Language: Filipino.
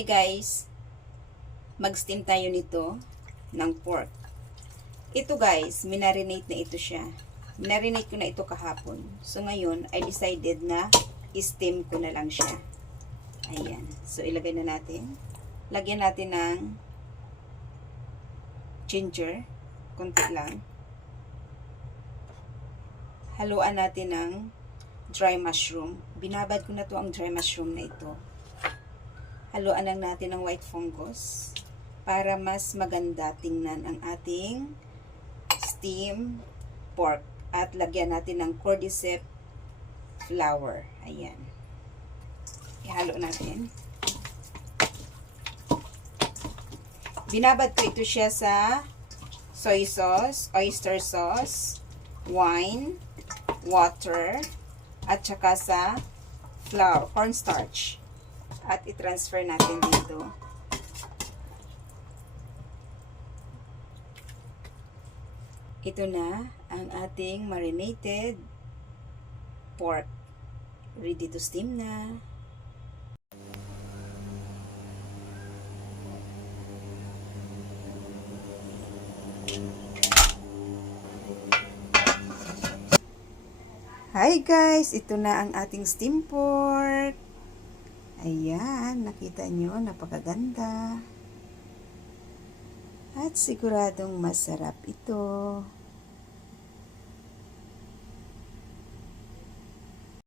Hi guys, mag-steam tayo nito ng pork. Ito guys, minarinate na ito siya. Minarinate ko na ito kahapon. So ngayon, I decided na i-steam ko na lang siya. Ayan. So ilagay na natin. Lagyan natin ng ginger. Kunti lang. Haluan natin ng dry mushroom. Binabad ko na to ang dry mushroom na ito. Haluan lang natin ng white fungus para mas maganda tingnan ang ating steam pork. At lagyan natin ng cordyceps flour. Ayan. Ihalo natin. Binabad ko ito siya sa soy sauce, oyster sauce, wine, water, at saka sa flour, cornstarch. At i-transfer natin dito. Ito na ang ating marinated pork. Ready to steam na. Hi guys! Ito na ang ating steam pork. Ayan, nakita nyo, napakaganda. At siguradong masarap ito.